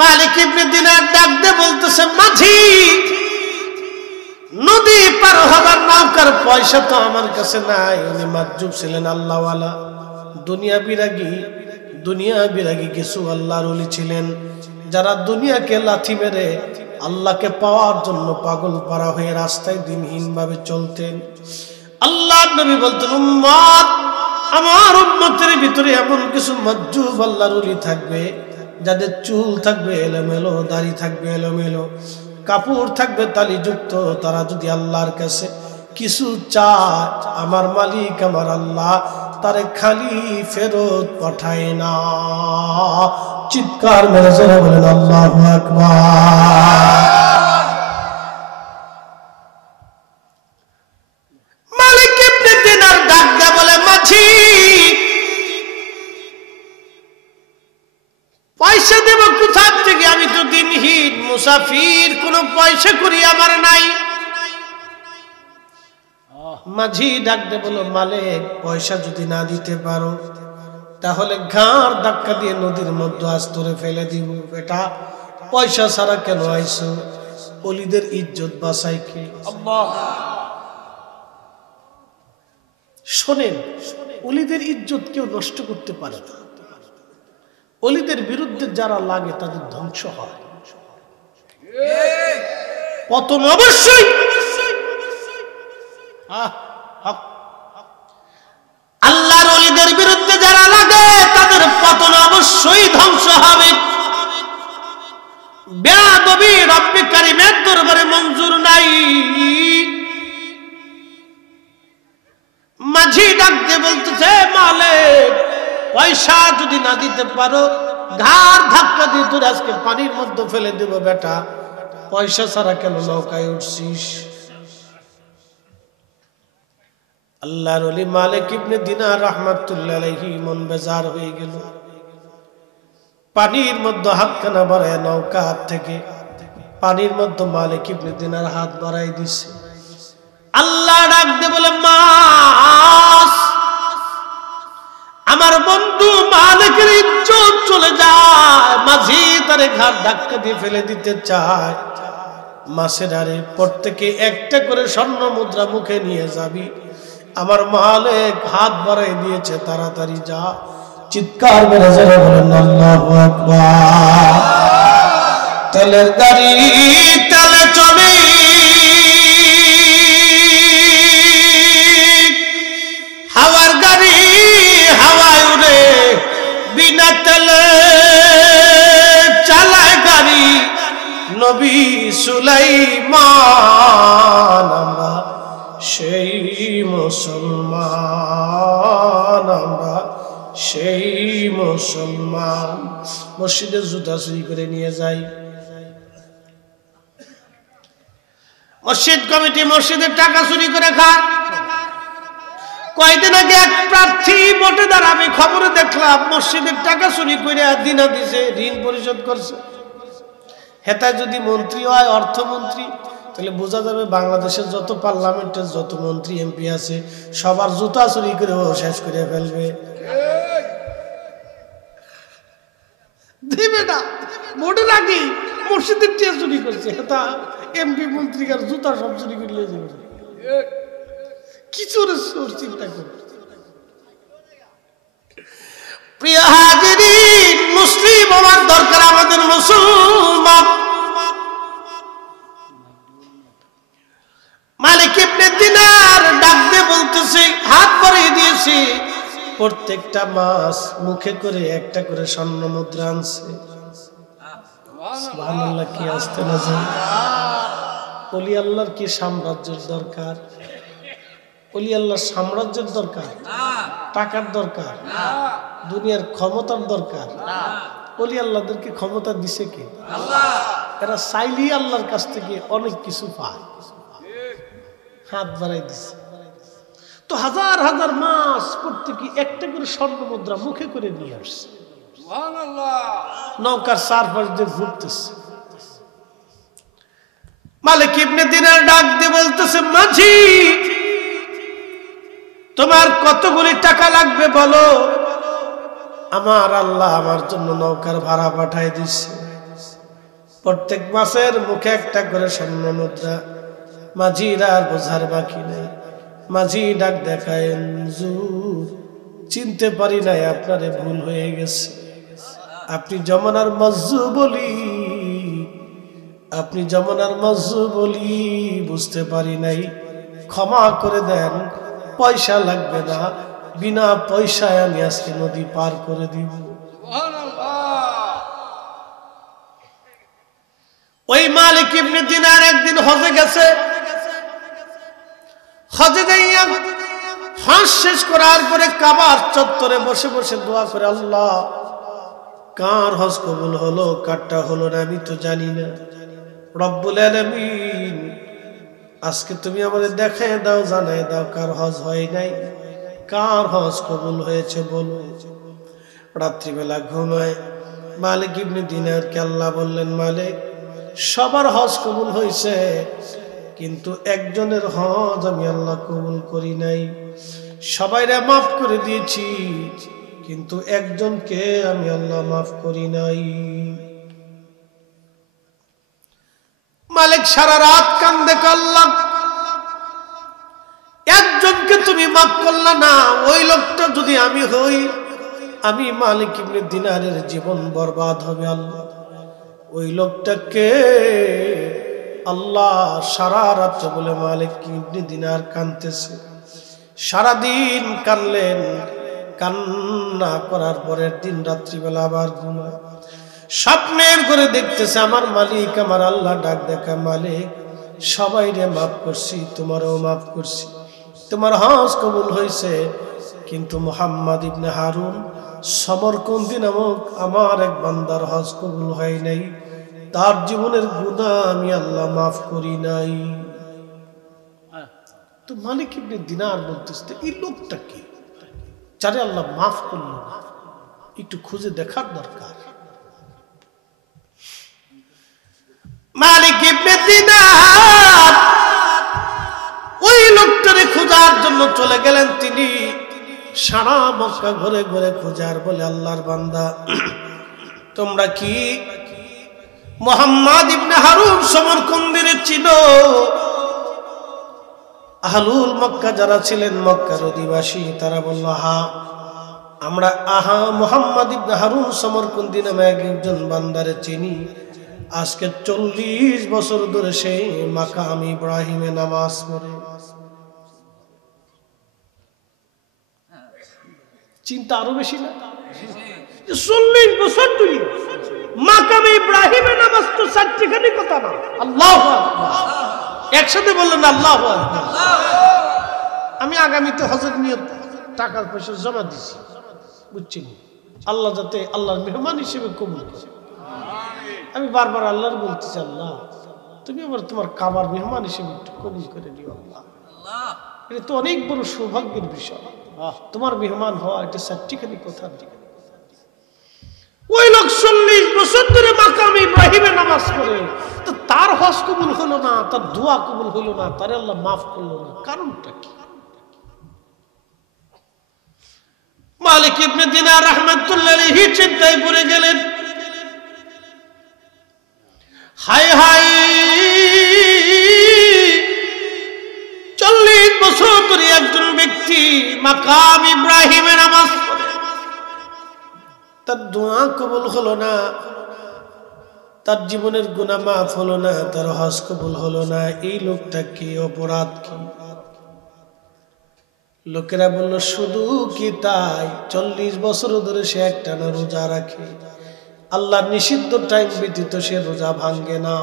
মালিক ইবনে দিনার ডাক দিয়ে বলতেছে, মাঝি, নদী পার হবার নৌকার পয়সা তো আমার কাছে নাই। উনি মাজ্জুব ছিলেন, আল্লাহওয়ালা, দুনিয়া বিরাগী কিছু আল্লাহর ওলি ছিলেন, যারা দুনিয়াকে লাথি মেরে আল্লাহকে পাওয়ার জন্য পাগল পারা হয়ে রাস্তায় দিনহীন ভাবে চলতেন। আল্লাহ নবী বলতেন, উম্মত, আমার উম্মতের ভিতরে এমন কিছু মাজ্জুব আল্লাহর ওলি থাকবে যাদের চুল থাকবে এলোমেলো, দাড়ি থাকবে এলোমেলো, কাপড় থাকবে তালিযুক্ত। তারা যদি আল্লাহর কাছে কিছু চায়, আমার মালিক আমার আল্লাহ তারে খালি ফেরত পাঠায় না। চিৎকার মেরে জোরে বলেন আল্লাহু আকবার। মালিক ইবনে দিনার ডাক দেয়া বলে, মাঝি, পয়সা দেব কোথা থেকে? আমি তো দিনহীন মুসাফির, কোন পয়সা করি আমার নাই। মাঝি ডাক দে বলো, মালিক, পয়সা যদি না দিতে পারো তাহলে ঘাড় ধাক্কা দিয়ে নদীর মধ্যে আস্তরে ফেলে দিব। বেটা, পয়সা ছাড়া কেন আইছো? ওলিদের ইজ্জত বাঁচাই কে? শোনেন, ওলিদের ইজ্জত কেউ নষ্ট করতে পারে না। ওলিদের বিরুদ্ধে যারা লাগে তাদের ধ্বংস হয়, পতন অবশ্যই। আল্লাহর ওলিদের বিরুদ্ধে যারা লাগে তাদের পতন অবশ্যই, ধ্বংস হবে। বেয়াদবি রব্বে কারীমের দরবারে মঞ্জুর নাই। মাঝি ডাক দিয়ে বলতেছে, মালিক, পয়সা যদি না দিতে পারো ঘাড় ধাক্কা দিয়ে তোর আজকে পানির মধ্যে ফেলে দেব। বেটা, পয়সা ছাড়া কেন নৌকায় উঠছিস? আল্লাহর ওলি মালিক ইবনে দিনার রাহমাতুল্লাহ আলাইহি মন বেজার হয়ে গেল। পানির মধ্যে হাতখানা বাড়ায়, নৌকা হাত থেকে পানির মধ্যে মালিক ইবনে দিনার হাত বাড়াই দিছে। আল্লাহ ডাক দিয়ে বলে, মাছ, আমার বন্ধু মালিকের ইজ্জত চলে যায়। মাঝি তারে ঘাড় ধাক্কা দিয়ে ফেলে দিতে চায়। মাছের আরে প্রত্যেকে একটা করে স্বর্ণ মুদ্রা মুখে নিয়ে যাবি, আমার মালিক হাত বাড়াই দিয়েছে, তাড়াতাড়ি যা। চিৎকার মেরে জোরে বলেন আল্লাহু আকবার। তেলের গাড়ি তেলে চলে, হাওয়ার গাড়ি হাওয়ায় উড়ে, বিনা তেলে চালায় গাড়ি নবী সুলাইমান। আমরা সেই মুসলমান, আমরা সেই মুসলমান। মসজিদের জুতা চুরি করে নিয়ে যাই। মসজিদ কমিটি মসজিদের টাকা চুরি করে খায়। কয়দিন আগে এক প্রার্থী ভোটে দাঁড়াবে, খবরে দেখলাম মসজিদের টাকা চুরি করে দিনা দিছে, ঋণ পরিশোধ করছে। হেতায় যদি মন্ত্রী হয়, অর্থমন্ত্রী, তাহলে বোঝা যাবে বাংলাদেশের যত পার্লামেন্টের যত মন্ত্রী এমপি আছে সবার জুতা চুরি করে ও শেষ করে ফেলবে। দিবে না, ভোটের আগে মসজিদের টিয়া চুরি করছে, হেতা এমপি মন্ত্রীকার জুতা সব চুরি করে নিয়ে যাবে। কি চোরের চোর, চিন্তা করে। প্রিয় হাজিরিন, মুসলিম হওয়ার দরকার আমাদের, মুসলমান। মালিক ইবনে দিনার ডাক দিয়ে বলতেছে, হাত বাড়িয়ে দিয়েছে, প্রত্যেকটা মাস মুখে করে একটা করে স্বর্ণ মুদ্রা আনছে। সুবহানাল্লাহ, কি আসতে না যায়। ওলি আল্লাহর কি সাম্রাজ্যের দরকার? ওলি আল্লাহর সাম্রাজ্যের দরকার, টাকার দরকার, দুনিয়ার ক্ষমতার দরকার। ওলি আল্লাহদেরকে ক্ষমতা দিছে কে? এরা চাইলেই আল্লাহর কাছ থেকে অনেক কিছু পায়। হাত বাড়াই দিছে তো হাজার হাজার মাস প্রত্যেকে একটা করে স্বর্ণ মুদ্রা মুখে করে নিয়ে আসছে। নৌকার চারপাশ দিয়ে ঘুরতেছে। মালিক ইবনে দিনার ডাক দিয়ে বলতেছে, মাঝি, তোমার কতগুলি টাকা লাগবে বলো। আমার আল্লাহ আমার জন্য নৌকার ভাড়া পাঠাই দিচ্ছে। প্রত্যেক মাসের মুখে একটা করে স্বর্ণ মুদ্রা। মাঝির আর বোঝার বাকি নেই। মাঝি ডাক দেখায়, হুজুর চিনতে পারি নাই, আপনারে ভুল হয়ে গেছে। আপনি জমানার মজ্জু বলি, আপনি জমানার মজ্জু বলি বুঝতে পারি নাই, ক্ষমা করে দেন, পয়সা লাগবে না, বিনা পয়সায় আমি আজকে নদী পার করে দিব। ওই মালিক ইবনে দিনার একদিন হজে গেছে। হজে যাইয়া হজ শেষ করার পরে কাবার চত্বরে বসে বসে দোয়া করে, আল্লাহ কার হজ কবুল হলো কারটা হলো না আমি তো জানি না, রব্বুল আলামিন আজকে তুমি আমাদের দেখায় দাও, জানাই দাও কার হজ হয় নাই, কার হজ কবুল হয়েছে বলো। রাত্রিবেলা ঘুমায় মালিক ইবনে দিনারকে আল্লাহ বললেন, মালিক সবার হজ কবুল হয়েছে, কিন্তু একজনের হজ আমি আল্লাহ কবুল করি নাই। সবাইরে মাফ করে দিয়েছি, কিন্তু একজনকে আমি আল্লাহ মাফ করি নাই। মালিক সারা রাত কান্দে, আল্লাহ একজনকে তুমি মাফ করলা না, ওই লোকটা যদি আমি হই, আমি মালিক ইবনে দিনারের জীবন বরবাদ হবে। আল্লাহ ওই লোকটাকে আল্লাহ সারা রাত বলে মালিক ইবনে দিনার কাঁদতেছে। সারাদিন কানলেন, কান্না করার পরের দিন রাত্রিবেলা আবার ঘুমায়, স্বপ্নের করে দেখতেছে আমার মালিক আমার আল্লাহ ডাক দেখা, মালিক সবাইরে মাফ করছি, তোমারও মাফ করছি, তোমার হজ কবুল হয়েছে, কিন্তু মুহাম্মদ ইবনে হারুন সমরকন্দি নামক আমার এক বান্দার হজ কবুল হয় নাই, তার জীবনের গুনাহ আমি আল্লাহ মাফ করি নাই। তো মালিক ইবনে দিনার বলতেছে, এই লোকটা কি যারে আল্লাহ মাফ করলো না, একটু খুঁজে দেখার দরকার। মালিক ইবনে দিনার ওই লোকটারে খোঁজার জন্য চলে গেলেন। তিনি সারা মক্কা ঘুরে ঘুরে খোঁজার বলে, আল্লাহর বান্দা তোমরা কি মুহাম্মদ ইবনে হারুন সমরকন্দিরে চিনো? আহলুল মক্কা যারা ছিলেন মক্কার অধিবাসী তারা বলল, হ্যাঁ আমরা মুহাম্মদ ইবনে হারুন সমরকন্দি নামে একজন বান্দারে চিনি, আজকে 40 বছর ধরে সেই মাকাম ইব্রাহিমে নামাজ পড়ে। চিন্তা আরো বেশি না? 40 বছর ধরে মাকাম ইব্রাহিমে নামাজ তো চারটিখানি কথা না। আল্লাহু আকবার, একসাথে বললেন আল্লাহু আকবার। আমি আগামীতে হজের নিয়ত টাকার পয়সা জমা দিছি, বুঝছেন, আল্লাহ যাতে আল্লাহর মেহমান হিসেবে কবুল করে। আমি বারবার আল্লাহর বলতেছি, আল্লাহ তুমি আবার তোমার কাবার মেহমান হিসেবে একটু কবুল করে নিও আল্লাহ। এটা তো অনেক বড় সৌভাগ্যের বিষয়, তোমার মেহমান হওয়া এটা চারটিখানি কথা। ওই লোক 40 বছর ধরে মাকাম ইব্রাহিমে নামাজ পড়ে, তো তার হজ কবুল হলো না, তার দোয়া কবুল হলো না, তারে আল্লাহ মাফ করলো না, কারণটা কি? মালিক ইবনে দিনার রাহমাতুল্লাহ আলাইহি চিন্তায় পড়ে গেলেন। হাই হাই, 40 বছর ধরে একজন ব্যক্তি মাকাম ইব্রাহিমে নামাজ পড়ে, তার দোয়া কবুল হলো না, তার জীবনের গুনাহ মাফ হলো না, তার হজ কবুল হলো না, এই লোকটা কি অপরাধ কি? লোকেরা বলল, শুধু কি তাই, 40 বছর ধরে সে একটানা রোজা রাখে, আল্লাহর নিষিদ্ধ টাইম ব্যতীত সে রোজা ভাঙ্গে না,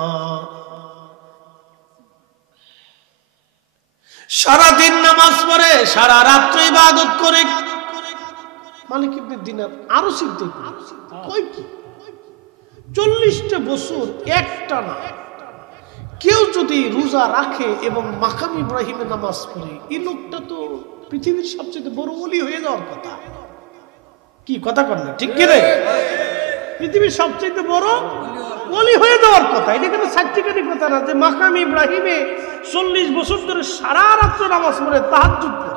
সারাদিন নামাজ পড়ে, সারা রাত্রি ইবাদত করে। মালিক ইবনে দিনার আরো চিন্তা কই কি 40টা বছর একটানা কেউ যদি রোজা রাখে এবং মাকাম ইব্রাহিমে নামাজ পড়ে, এই লোকটা তো পৃথিবীর সবচেয়ে বড় ওলি হয়ে যাওয়ার কথা। কি কথা কন না, ঠিক কি রে? পৃথিবীর সবচেয়ে বড় ওলি হয়ে যাওয়ার কথা। এটা কিন্তু সার্টিফিকেটের কথা না যে মাকাম ইব্রাহিমে 40 বছর ধরে সারা রাত নামাজ পড়ে, তাহাজ্জুদ পড়ে,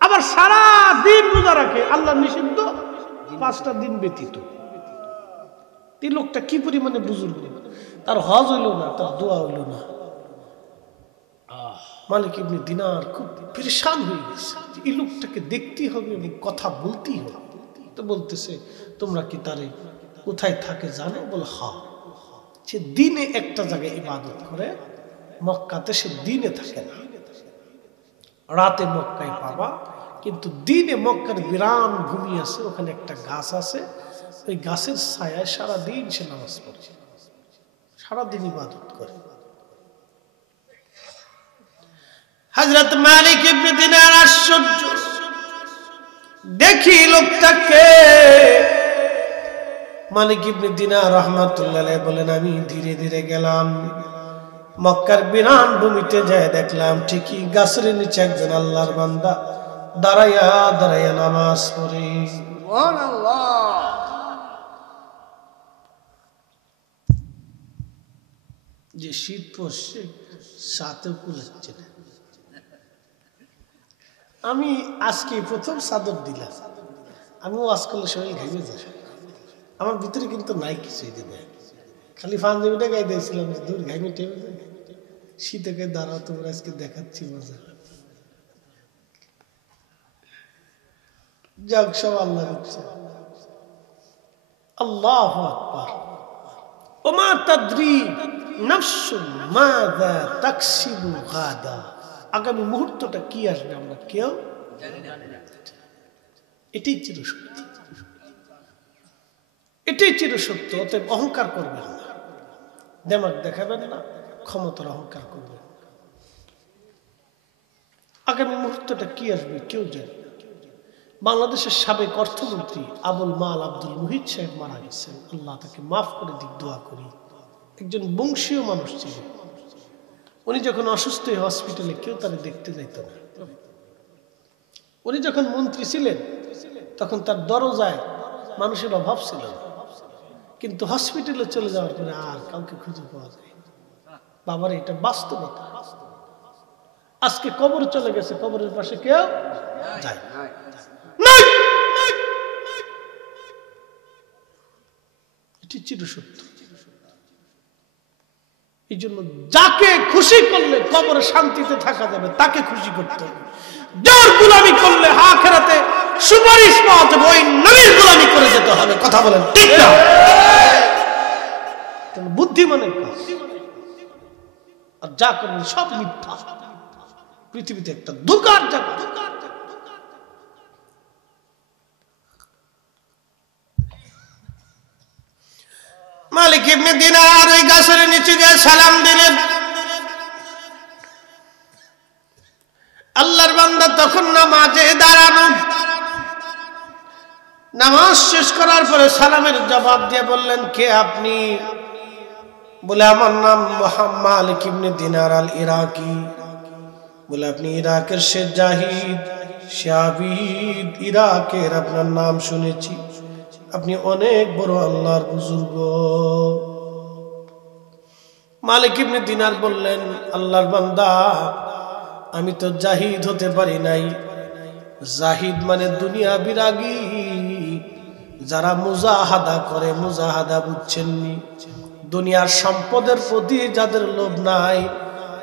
আবার সারা দিন রোজা রাখে, আল্লাহ নিষিদ্ধ 5টা দিন ব্যতীত। এই লোকটা কি পরিমাণে বুজুর্গ, তার হজ হইল না, তার দোয়া হইল না। মালিক ইবনে দিনার খুব পরেশান হয়ে গেছে, এই লোকটাকে দেখতেই হবে এবং কথা বলতেই হবে। তো বলতেছে, তোমরা কি তারে কোথায় থাকে জানো? বলে হ্যাঁ, সে দিনে একটা জায়গায় ইবাদত করে, মক্কাতে সে দিনে থাকে না, রাতে মক্কায় পাবা, কিন্তু দিনে মক্কার বিরান ভূমি আছে, ওখানে একটা গাছ আছে, ওই গাছের ছায়ায় সারাদিন সে নামাজ পড়ে, সারাদিন ইবাদত করে। হযরত মালিক ইবনে দিনার আশ্চর্য, দেখি লোকটাকে। মালিক ইবনে দিনার রাহমাতুল্লাহ আলাইহি বলেন, আমি ধীরে ধীরে গেলাম, মক্কার বিরান ভূমিতে যায় দেখলাম ঠিকই গাছের নিচে একজন আল্লাহর বান্দা দাঁড়াইয়া দাঁড়াইয়া নামাজ পড়ে। সুবহানাল্লাহ। যে শীত পড়ছে সাথে কুলাচ্ছে না। আমি আজকে প্রথম চাদর দিলাম, আমি ওয়াজ করলে শরীর ঘেমে যায়, আমার ভিতরে কিন্তু নাই কিছু, খালি পাঞ্জাবিটা গায়ে দিয়েছিলাম, দূর ঘামে টেমে যায়, শীতে গায়ে দাঁড়াও, তোমরা আজকে দেখাচ্ছি মজা। যাক, সব আল্লাহর ইচ্ছা। আল্লাহু আকবার। ওমা তাদরি নাফসুন মাযা তাকসিবু গাদা, আগামী মুহূর্তটা কি আসবে আমরা কেউ জানি না। এটাই চিরসত্য, এটাই চিরসত্য। অতএব অহংকার করবেন না, দেমাগ দেখাবেন না, ক্ষমতার অহংকার করবেন না। আগামী মুহূর্তটা কি আসবে কেউ জানে না। বাংলাদেশের সাবেক অর্থমন্ত্রী আবুল মাল আব্দুল মুহিত সাহেব মারা গেছেন, আল্লাহ তাকে মাফ করে দিক, দোয়া করি। একজন বংশীয় মানুষ ছিলেন, উনি যখন অসুস্থ হয়ে হসপিটালে কেউ তারা দেখতে যাইত না। উনি যখন মন্ত্রী ছিলেন তখন তার দরজায় মানুষের অভাব ছিল না, কিন্তু হসপিটালে চলে যাওয়ার পরে আর কাউকে খুঁজে পাওয়া যায় না। বাবার এটা বাস্তবতা। আজকে কবর চলে গেছে, কবরের পাশে কেউ যায় না। এটি চিরসত্য। এই জন্য যাকে খুশি করলে কবরে শান্তিতে থাকা যাবে তাকে খুশি করতে হবে। যার গোলামি করলে আখিরাতে সুপারিশ পাওয়া যাবে, ওই নবীর গোলামি করে যেতে হবে। কথা বলেন ঠিক না? বুদ্ধিমানের কাজ। আর যা করবেন সব মিথ্যা। পৃথিবীতে একটা ধোঁকার জায়গা। মালিক ইবনে দিনার ওই গাছের নিচে যে সালাম দিলেন, আল্লাহর বান্দা তখন নামাজে দাঁড়ানো। নামাজ শেষ করার পরে সালামের জবাব দিয়ে বললেন, কে আপনি? বলে, আমার নাম মালিক ইবনে দিনার আল ইরাকি। বলে, আপনি ইরাকের শেখ জাহিদ, শাবিদ, ইরাকের আপনার নাম শুনেছি, আপনি অনেক বড় আল্লাহর বুজুর্গ। মালিক ইবনে দিনার বললেন, আল্লাহর বান্দা, আমি তো জাহিদ হতে পারি নাই। জাহিদ মানে দুনিয়া বিরাগী, যারা মুজাহাদা করে। মুজাহাদা বুঝছেননি? দুনিয়ার সম্পদের প্রতি যাদের লোভ নাই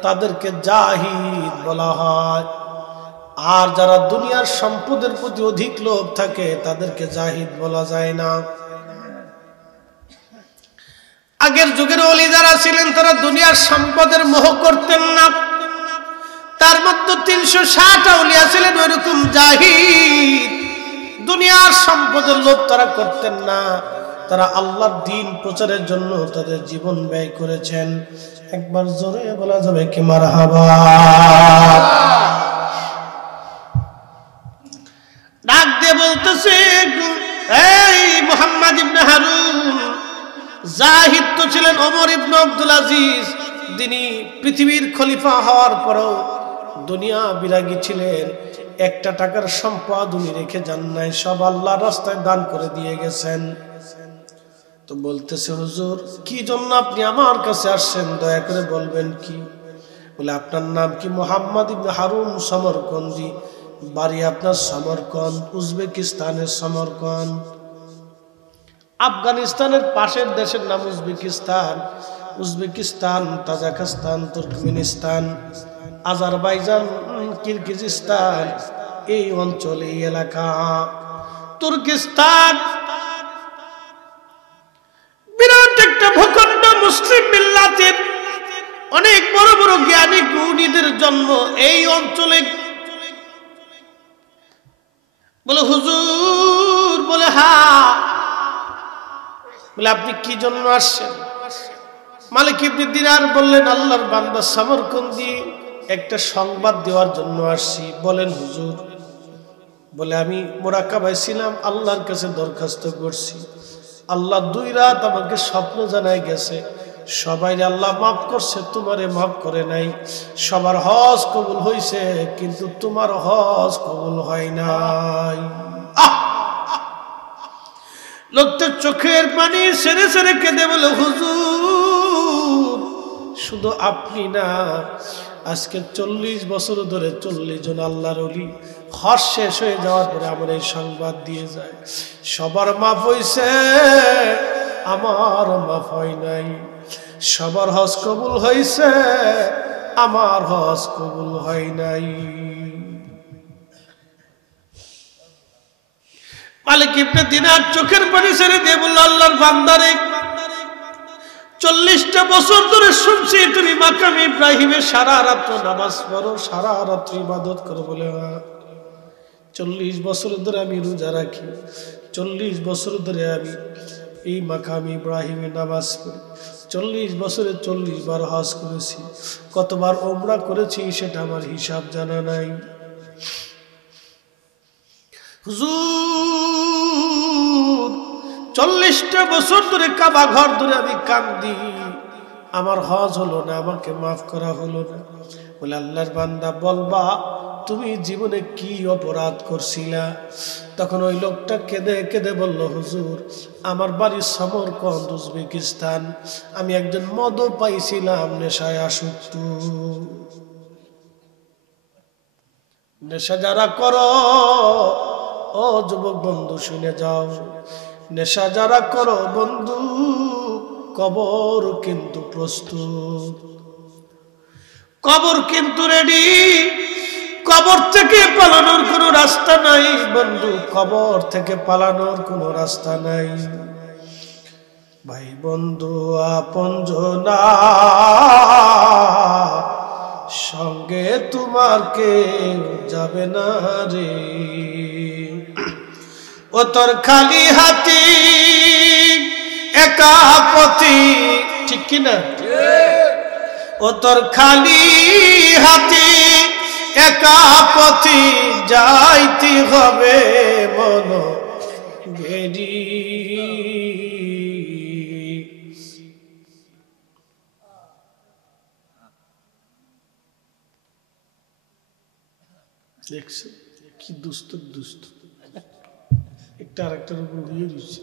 তাদেরকে জাহিদ বলা হয়, আর যারা দুনিয়ার সম্পদের প্রতি অধিক লোভ থাকে তাদেরকে জাহিদ বলা যায় না। আগের যুগের ওলি যারা ছিলেন তারা দুনিয়ার সম্পদের মোহ করতেন না। তার মধ্যে 360 আউলিয়া ছিলেন ওইরকম জাহিদ। দুনিয়ার সম্পদের লোভ তারা করতেন না, তারা আল্লাহর দ্বীন প্রচারের জন্য তাদের জীবন ব্যয় করেছেন। একবার জোরে বলা যাবে কি মারহাবা? ডাক দিয়ে বলতেছে, এই মুহাম্মদ ইবনে হারুন, জাহিদ তো ছিলেন ওমর ইবনে আব্দুল আজিজ, যিনি পৃথিবীর খলিফা হওয়ার পরেও দুনিয়া বিরাগী ছিলেন। একটা টাকার সম্পদ উনি রেখে যান নাই, সব আল্লাহর রাস্তায় দান করে দিয়ে গেছেন। তো বলতেছে, হুজুর কি জন্য আপনি আমার কাছে আসছেন, দয়া করে বলবেন কি? বলে, আপনার নাম কি? মুহাম্মদ ইবনে হারুন সমরকন্দি, বাড়ি আপনার সমরকন্দ, উজবেকিস্তানের সমরকন্দ। আফগানিস্তানের পাশের দেশের নাম Uzbekistan, Uzbekistan, Tajikistan, Turkmenistan, Azerbaijan, Kyrgyzstan, এই অঞ্চল, এই এলাকা। তুর্কিস্তান বিরাট একটা ভূখণ্ড, মুসলিম মিল্লাতের অনেক বড় বড় জ্ঞানী গুণীদের জন্ম এই অঞ্চলে। বলে হুজুর, বলে হ্যাঁ। বলে আপনি কি জন্য আসছেন? মালিক ইবনে দিনার বললেন, আল্লাহর বান্দা সামরকন্দি একটা সংবাদ দেওয়ার জন্য আসছি। বলেন হুজুর। বলে আমি মুরাকাবায় ছিলাম, আল্লাহর কাছে দরখাস্ত করছি। আল্লাহ 2 রাত আমাকে স্বপ্ন জানায় গেছে, সবাই আল্লাহ মাফ করছে, তোমারে মাফ করে নাই। সবার হজ কবুল হয়েছে, কিন্তু তোমার হজ কবুল হয় নাই। লোকটা চোখের পানি সেরে সেরে কেঁদে বলে, হুজুর শুধু আপনি না, আজকে 40 বছর ধরে 40 জন আল্লাহর ওলি হজ শেষ হয়ে যাওয়ার পরে আমার এই সংবাদ দিয়ে যায়, সবার মাফ হইছে, আমার মাফ হয় নাই। সবার হজ কবুল হয়েছে, আমার হজ কবুল হয় নাই। মালিক ইবনে দিনার চোখের পানি ছেড়ে দিয়ে বলল, আল্লাহর বান্দারে, 40টা বছর ধরে শুনছি তুমি মাকাম ইব্রাহিমে সারা রাত নামাজ পড়ো, সারা রাত ইবাদত করো। বলে 40 বছর ধরে আমি রোজা রাখি, 40 বছর ধরে আমি এই মাকাম ইব্রাহিমে নামাজ পড়ি, 40 বছরে 40 বার হজ করেছি, কতবার ওমরা করেছি সেটা আমার হিসাব জানা নাই। হুজুর 40টা বছর ধরে কাবা ঘর ধরে আমি কান্দি, আমার হজ হলো না, আমাকে মাফ করা হলো না। বলে আল্লাহর বান্দা বলবা তুমি জীবনে কি অপরাধ করছিলা? তখন ওই লোকটা কেঁদে কেঁদে বলল, হুজুর আমার বাড়ি সমরকন্দ, উজবেকিস্তান, আমি একজন মদ পাইছিলাম নেশায় আসক্ত। নেশা যারা করো, ও যুবক বন্ধু শুনে যাও, নেশা যারা করো বন্ধু, কবর কিন্তু প্রস্তুত, কবর কিন্তু রেডি। কবর থেকে পালানোর কোনো রাস্তা নাই বন্ধু, কবর থেকে পালানোর কোনো রাস্তা নাই। ভাই বন্ধু আপনজনা সঙ্গে তোমার কেউ যাবে না রে, ও তোর খালি হাতি একা পথি, ঠিক কিনা? ও তোর খালি হাতি একা পথি যাইতে হবে মন গেরি। দেখছো কি দুষ্ট দুষ্ট, একটা আরেকটার উপর হয়ে দিচ্ছে।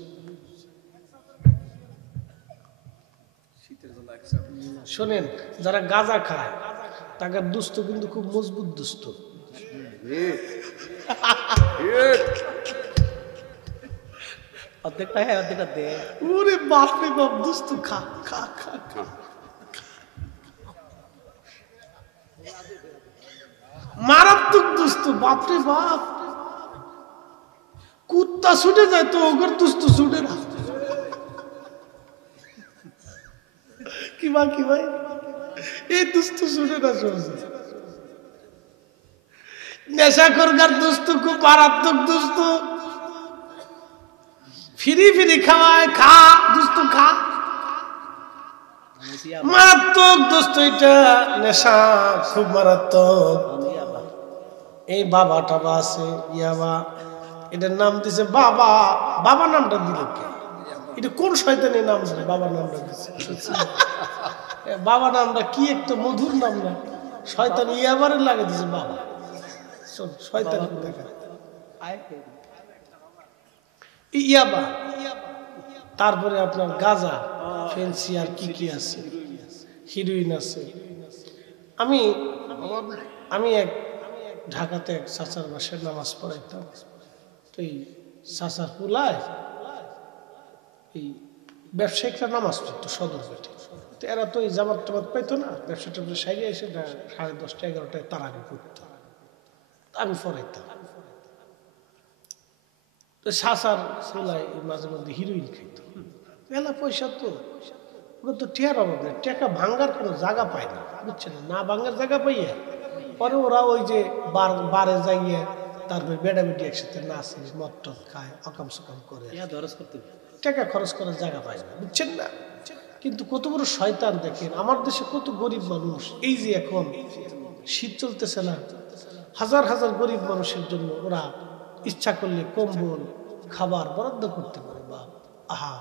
শোনেন, যারা গাঁজা খায় তাদের দুষ্ট কিন্তু খুব মজবুত দুষ্ট। অর্ধেকটা হ্যাঁ, অর্ধেকটা দে। ওরে বাপ রে বাপ, দুষ্ট খা খা খা খা, মারাত্মক দুষ্ট, বাপরে বাপ। কুত্তা ছুটে যায় তো ওগর দুষ্ট ছুটে না। কি ভাই এই দুষ্ট ছুটে না সহজে। নেশা করগার দুষ্ট খুব মারাত্মক দুষ্ট, ফিরি ফিরি খাওয়ায়, খা দুষ্ট খা, মারাত্মক দুষ্ট এটা, নেশা খুব মারাত্মক। এই বাবা টাবা আছে ইয়াবা, এটার নাম দিছে বাবা। বাবা নামটা দিল কে? এটা কোন শয়তানের নাম দিল? বাবা নামটা দিছে। বাবা নামটা কি একটা মধুর নাম না, শয়তান ইয়াবারে লাগে দিছে বাবা। শয়তান ইয়াবা, তারপরে আপনার গাঁজা, ফেন্সি, আর কি কি আছে, হিরোইন আছে। আমি এক ঢাকাতে এক চাচার বাসায় নামাজ পড়াইতাম। তো এই চাচার পুলায় এই ব্যবসায়িকরা নামাজ পড়তো সদর ঘাটে, তো এরা তো এই জামাত টামাত পাইতো না, ব্যবসাটা সাইডে এসে 10:30 11টায় তার আগে করতো, আমি পড়াইতাম। তো শাসার চুলাই মাঝে মধ্যে হিরোইন খাইত, এলা পয়সা তো ওরা তো টেয়ার অভাব নেই, টাকা ভাঙ্গার কোনো জায়গা পায় না, বুঝছেন না ভাঙ্গার জায়গা পাইয়া পরে ওরা ওই যে বারে যাইয়া তারপরে বেডা বেডি একসাথে নাচে, মদ টদ খায়, অকাম সকাম করে, টাকা খরচ করার জায়গা পায় না, বুঝছেন না। কিন্তু কত বড় শয়তান দেখেন, আমার দেশে কত গরিব মানুষ, এই যে এখন শীত চলতেছে না, হাজার হাজার গরিব মানুষের জন্য ওরা ইচ্ছা করলে কম্বল খাবার বরাদ্দ করতে পারে। বা আহা,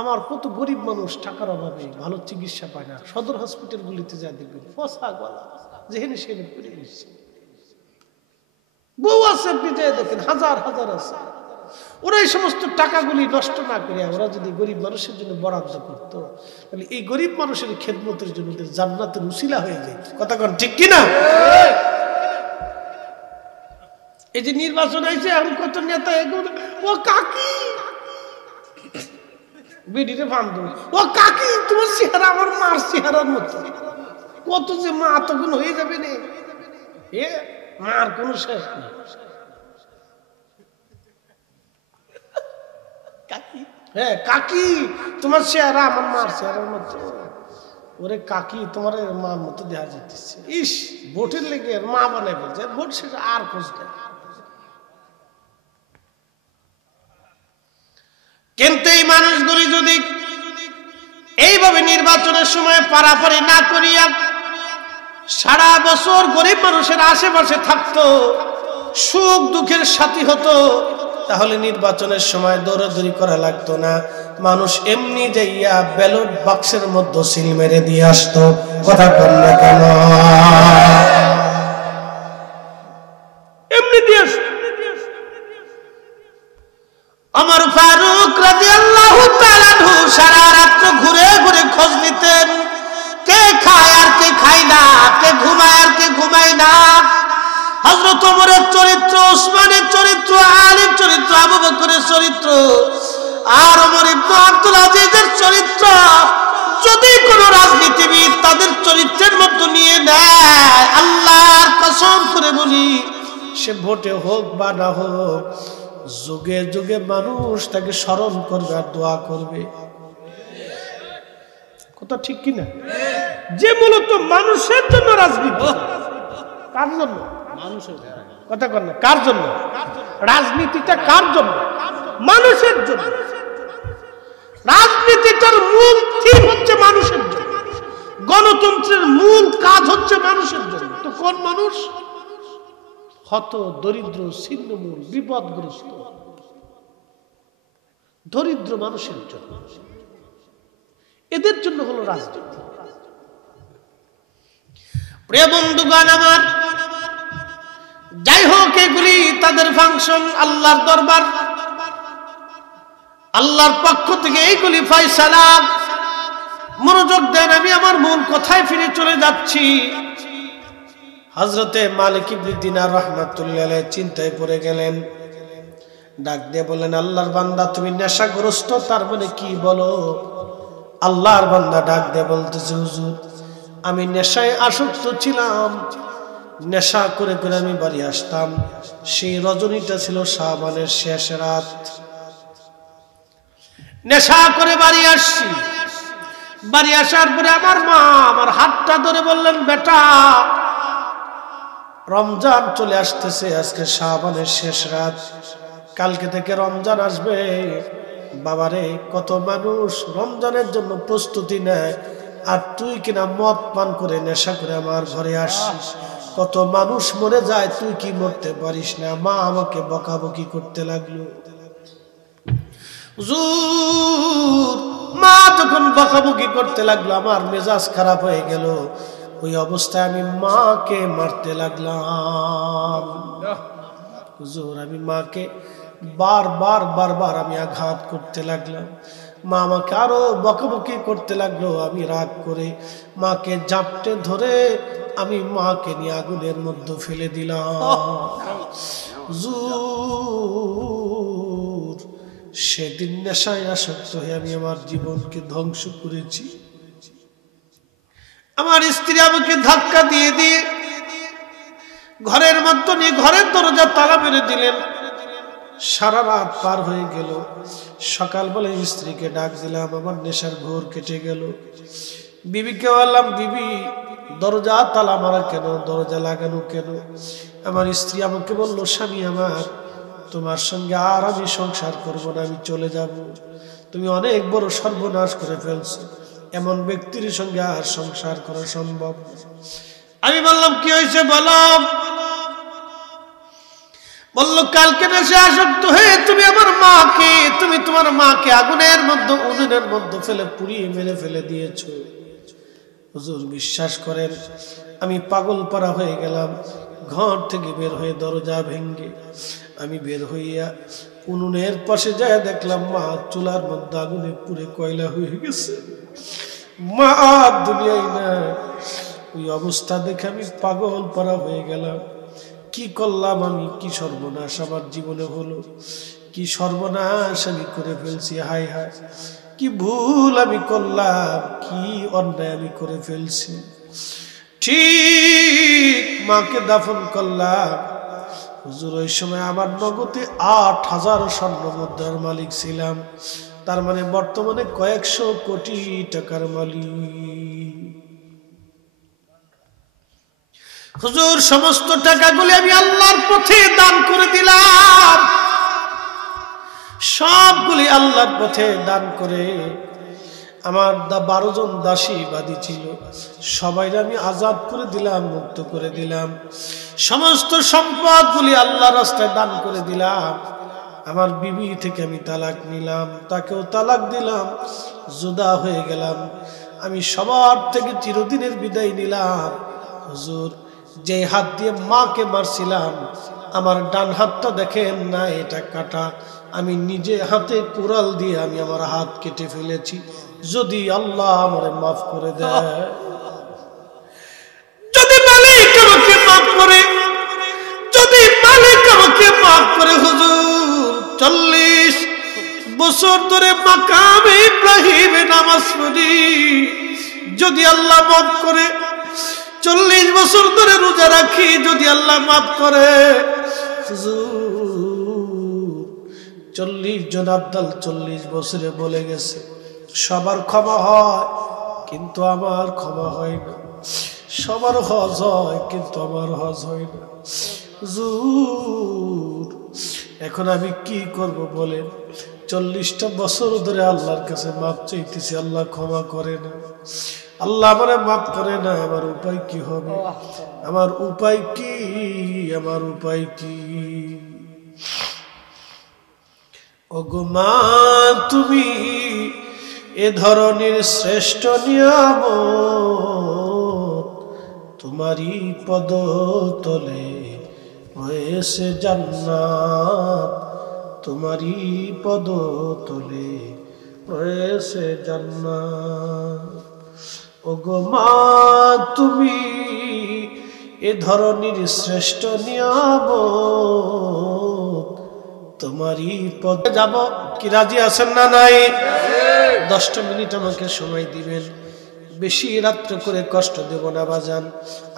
আমার কত গরিব মানুষ টাকার অভাবে ভালো চিকিৎসা পায় না, সদর হসপিটালগুলিতে যা দেখবেন ফসা গলা যেখানে সেখানে পড়ে গেছে, বউ আছে আপনি যাই দেখেন হাজার হাজার আছে। ওরা এই সমস্ত টাকাগুলি নষ্ট না করে ওরা যদি গরিব মানুষের জন্য বরাদ্দ করতো, তাহলে এই গরিব মানুষের খেদমতের জন্য জান্নাতের উসিলা হয়ে যায়। কথা কোন ঠিক কিনা? এই যে নির্বাচন হয়েছে এখন কত নেতা ও কাকি বেডিতে বান্ধব, ও কাকি তোমার চেহারা আমার মার চেহারার মতো, কত যে মা তখন হয়ে যাবে না, এ মার কোনো শেষ নেই। হ্যাঁ কাকি তোমার চেহারা আমার মার চেহারার মতো, ওরে কাকি তোমার মার মতো দেখা যাচ্ছে। ইস ভোটের লেগে মা বানাই বলছে, ভোট সেটা আর খোঁজ নেই। কিন্তু এই মানুষগুলি যদি এইভাবে নির্বাচনের সময় পারাপারি না করিয়া সারা বছর গরিব মানুষের আশেপাশে থাকতো, সুখ দুঃখের সাথী হতো, তাহলে নির্বাচনের সময় দৌড়াদৌড়ি করা লাগতো না, মানুষ এমনি যাইয়া ব্যালট বাক্সের মধ্যে সিল মেরে দিয়ে আসতো। কথা বল না কেন? এমনি দিয়ে আসতো। ওমর ফারুক রাদিয়াল্লাহু তাআলা আনহু সারা রাত ঘুরে ঘুরে খোঁজ নিতেন, কে খায় আর কে খায় না, কে ঘুমায় আর কে ঘুমায় না। হযরত ওমরের চরিত্র, ওসমানের চরিত্র, আলীর চরিত্র, আবু বকরের চরিত্র আর ওমর ইবনে আব্দুল আজিজের চরিত্র যদি কোনো রাজনীতিবিদ তাদের চরিত্রের মধ্যে নিয়ে নেয়, আল্লাহর কসম করে বলি সে ভোটে হোক বা না হোক যুগে যুগে মানুষ তাকে স্মরণ করবে আর দোয়া করবে। কথা ঠিক কিনা? যে মূলত মানুষের জন্য রাজনীতি, কার জন্য? মানুষের। কথা কর না, কার জন্য রাজনীতিটা? কার জন্য? মানুষের জন্য। রাজনীতিটার মূল থিম হচ্ছে মানুষের জন্য, গণতন্ত্রের মূল কাজ হচ্ছে মানুষের জন্য। তো কোন মানুষ? হত দরিদ্র, ছিন্নমূল, বিপদগ্রস্ত দরিদ্র মানুষের জন্য, এদের জন্য হলো রাজনীতি। প্রিয় বন্ধুগণ আমার, যাই হোক এগুলি তাদের ফাংশন, আল্লাহর দরবার, আল্লাহর পক্ষ থেকে এইগুলি ফয়সালা। মনোযোগ দেন, আমি আমার মূল কথায় ফিরে চলে যাচ্ছি। হযরতে মালিক ইবনে দিনার রাহমাতুল্লাহ আলাইহি চিন্তায় পড়ে গেলেন, ডাক দিয়ে বলেন, আল্লাহর বান্দা তুমি নেশাগ্রস্ত, তার মানে কি বলো? আল্লাহর বান্দা ডাক দিয়ে বলতেছে, হুজুর আমি নেশায় আসক্ত ছিলাম, নেশা করে করে আমি বাড়ি আসতাম। সেই রজনীটা ছিল শাবানের শেষ রাত, নেশা করে বাড়ি আসছি। বাড়ি আসার পরে আমার মা আমার হাতটা ধরে বললেন, বেটা রমজান চলে আসতেছে, আজকে শাবানের শেষ রাত, কালকে থেকে রমজান আসবে। বাবারে কত মানুষ রমজানের জন্য প্রস্তুতি নেয়, আর তুই কিনা মদ পান করে নেশা করে আমার ঘরে আসছিস। কত মানুষ মরে যায়, তুই কি মরতে পারিস না? মা আমাকে বকাবকি করতে লাগলো। হুজুর মা যখন বকাবকি করতে লাগলো, আমার মেজাজ খারাপ হয়ে গেল। ওই অবস্থায় আমি মাকে মারতে লাগলাম। হুজুর আমি মাকে বারবার আমি আঘাত করতে লাগলাম। মা আমাকে আরো বকাবকি করতে লাগলো। আমি রাগ করে মাকে জাপটে ধরে আমি মাকে নিয়ে আগুনের মধ্যে ফেলে দিলাম। হুজুর সেদিন নেশায় আসক্ত হয়ে আমি আমার জীবনকে ধ্বংস করেছি। আমার স্ত্রী আমাকে ধাক্কা দিয়ে দিয়ে ঘরের মধ্যে নিয়ে ঘরের দরজা তালা মেরে দিলেন। সারা রাত পার হয়ে গেল। সকালবেলা স্ত্রীকে ডাক দিলাম, আমার নেশার ঘোর কেটে গেল। বিবিকে বললাম, বিবি দরজা তালা মারা কেন, দরজা লাগানো কেন? আমার স্ত্রী আমাকে বলল, স্বামী আমার, তোমার সঙ্গে আর আমি সংসার করব না, আমি চলে যাব। তুমি অনেক বড় সর্বনাশ করে ফেলছো, এমন ব্যক্তির সঙ্গে আর সংসার করা সম্ভব না। আমি বললাম, কি হয়েছে বলো। বলল, কালকে নেশে আসক্ত হয়ে তুমি আমার মাকে, তুমি তোমার মাকে আগুনের মধ্যে, উনুনের মধ্যে ফেলে পুড়িয়ে মেরে ফেলে দিয়েছো। হুজুর বিশ্বাস করেন, আমি পাগল পারা হয়ে গেলাম। ঘর থেকে বের হয়ে দরজা ভেঙ্গে আমি বের হইয়া উনুনের পাশে যায় দেখলাম মা চুলার মধ্যে আগুনে পুড়ে কয়লা হয়ে গেছে। মা দুনিয়ায় না। ওই অবস্থা দেখে আমি পাগল পারা হয়ে গেলাম। কি করলাম আমি, কি সর্বনাশ আমার জীবনে হলো, কি সর্বনাশ আমি করে ফেলছি। হায় হায়, কি ভুল আমি করলাম, কি অন্যায় আমি করে ফেলছি। ঠিক মাকে দাফন করলাম। হুজুর ওই সময় আমার নগদে ৮,০০০ স্বর্ণ মুদ্রার মালিক ছিলাম। তার মানে বর্তমানে কয়েকশো কোটি টাকার মালিক। হুজুর সমস্ত টাকাগুলি আমি আল্লাহর পথে দান করে দিলাম। সবগুলি আল্লাহর পথে দান করে আমার 12 জন দাসী বাদী ছিল, সবাইকে আমি আজাদ করে দিলাম, মুক্ত করে দিলাম। সমস্ত সম্পদগুলি আল্লাহর রাস্তায় দান করে দিলাম। আমার বিবি থেকে আমি তালাক নিলাম, তাকেও তালাক দিলাম, জুদা হয়ে গেলাম। আমি সবার থেকে চিরদিনের বিদায় নিলাম। হুজুর যে হাত দিয়ে মাকে মারছিলাম, আমার ডান হাতটা দেখেন না, এটা কাটা। আমি নিজে হাতে কুড়াল দিয়ে আমি আমার হাত কেটে ফেলেছি। যদি আল্লাহ আমারে মাফ করে দেয়, যদি মালিক আমাকে মাফ করে, যদি মালিক আমাকে মাফ করে, হুজুর 40 বছর ধরে মাকামে ইব্রাহিমে নামাজ পড়ি, যদি আল্লাহ মাফ করে। 40 বছর ধরে রোজা রাখি, যদি আল্লাহ মাফ করে। হুজুর 40 জন আব্দাল 40 বছরে বলে গেছে সবার ক্ষমা হয়, কিন্তু আমার ক্ষমা হয় না। সবার হজ হয়, কিন্তু আমার হজ হয় না। হুজুর এখন আমি কি করব বলেন? 40টা বছর ধরে আল্লাহর কাছে মাপ চাইতেছি, আল্লাহ ক্ষমা করে না, আল্লাহ আমারে মাফ করে না। আমার উপায় কি হবে? আমার উপায় কি? আমার উপায় কি? ওগো মা তুমি এ ধরনের শ্রেষ্ঠ নিয়ামত, তোমারই পদ তলে হয়েছে জান্নাত, তোমারই পদ তলে হয়েছে জান্নাত। ওগো মা তুমি এ ধরনের শ্রেষ্ঠ নিয়ামত, তোমারই পদে যাব। কি রাজি আছেন না নাই? 10টা মিনিট আমাকে সময় দিবেন, বেশি রাত্রে করে কষ্ট দেব না বাজান।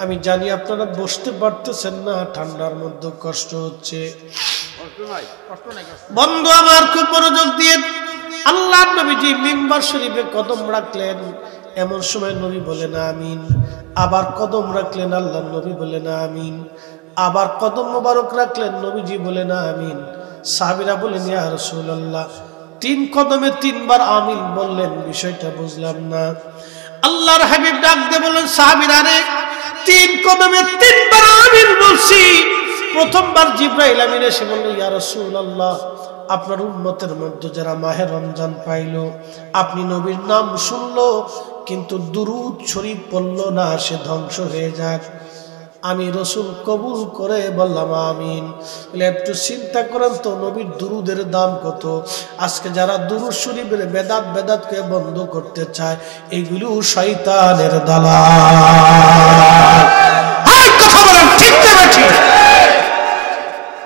আমি জানি আপনারা বসতে পারতেছেন না, ঠান্ডার মধ্যে কষ্ট হচ্ছে। বন্ধু আমার খুব মনোযোগ দিয়ে আল্লাহর নবীজি মিম্বার শরীফে কদম রাখলেন, এমন সময় নবী বলেন আমিন। আবার কদম রাখলেন, আল্লাহর নবী বলেন আমিন। আবার কদম মোবারক রাখলেন, নবীজি বলেন আমিন। সাহাবীরা বলেন ইয়া রাসূলুল্লাহ 3 কদমে 3 বার আমিন বললেন, বিষয়টা বুঝলাম না। আল্লাহর হাবিব ডাক দিয়ে বলেন, সাহাবীরা রে 3 কদমে 3 বার আমিন বলছি। প্রথমবার জিবরাইল আমিন এসে বলল, ইয়া রাসূলুল্লাহ আপনার উম্মতের মধ্যে যারা মাহে রমজান পাইল, আপনি নবীর নাম শুনলো কিন্তু দুরূদ শরীফ পড়ল না, সে ধ্বংস হয়ে যাক। আমি রসুল কবুল করে বললাম আমিন। একটু চিন্তা করেন তো, নবীর দুরুদের দাম কত। আজকে যারা দুরুদ শরীফের বেদাতকে বন্ধ করতে চায়, এগুলো শয়তানের দালাল। কথা বলেন ঠিক না ঠিক?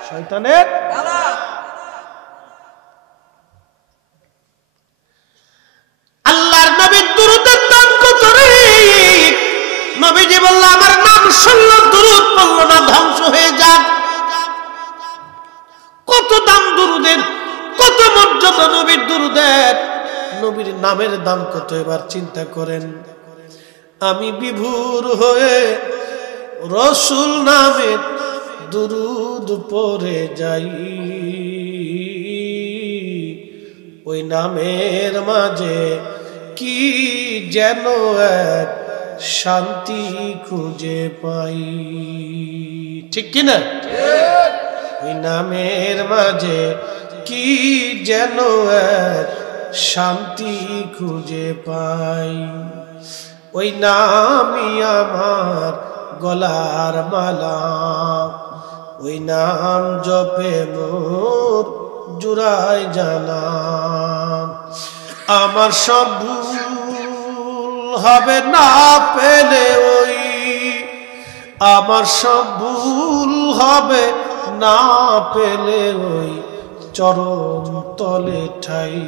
শয়তানের দালাল। নবীর নামের দাম কত এবার চিন্তা করেন। আমি বিভোর হয়ে রসুল নামের দুরুদ পড়ে যাই, ওই নামের মাঝে কি যেন এক শান্তি খুঁজে পাই। ঠিক কিনা? ওই নামের মাঝে কি যেন এক শান্তি খুঁজে পাই। ওই নামই আমার গলার মালা, ওই নাম জপে মোর জুড়াই জানা। আমার সব ভুল হবে না পেলে ওই, আমার সব ভুল হবে না পেলে ওই চরণ তলে ঠাই।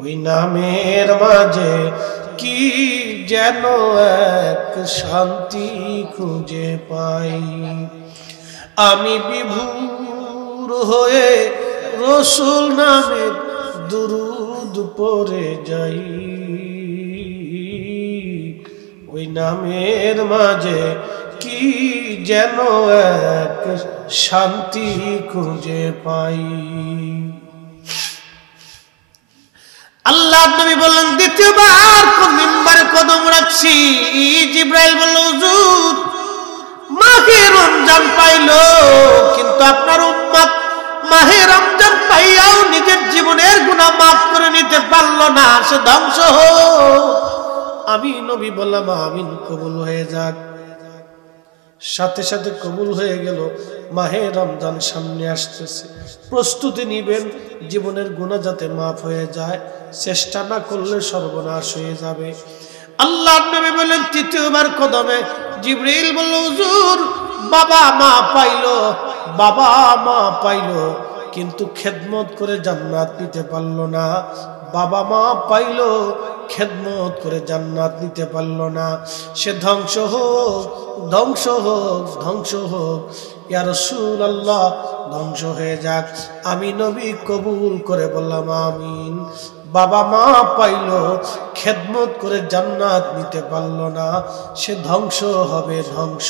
ওই নামের মাঝে কি যেন এক শান্তি খুঁজে পাই। আমি বিভোর হয়ে রসুল নামের দুরুদ পড়ে যাই, ওই নামের মাঝে কি যেন এক শান্তি খুঁজে পাই। আল্লাহ নবী বললেন, দ্বিতীয়বার মিম্বারে কদম রাখছি। জিবরাইল বলল, হুজুর মাহে রমজান পাইলো, কিন্তু আপনার উম্মত মাহে রমজান পাইয়াও নিজের জীবনের গুনাহ মাফ করে নিতে পারলো না, সে ধ্বংস হোক। আমি নবী বললাম, আমিন, কবুল হয়ে যাক। সাথে সাথে কবুল হয়ে গেল। মাহে রমজান সামনে আসতেছে, প্রস্তুতি নিবেন, জীবনের গুনাহ যাতে মাফ হয়ে যায়, চেষ্টা না করলে সর্বনাশ হয়ে যাবে। আল্লাহ নবী বললেন, তৃতীয়বার কদমে। জিবরিল বলল, হুজুর বাবা মা পাইলো, বাবা মা পাইলো, কিন্তু খেদমত করে জান্নাত নিতে পারলো না। বাবা মা পাইলো, খেদমত করে জান্নাত নিতে পারলো না, সে ধ্বংস হোক, ধ্বংস হোক, ধ্বংস হোক। ইয়া রাসূলুল্লাহ, ধ্বংস হয়ে যাক। আমি নবী কবুল করে বললাম, আমিন। বাবা মা পাইলো, খেদমত করে জান্নাত নিতে পারলো না, সে ধ্বংস হবে, ধ্বংস।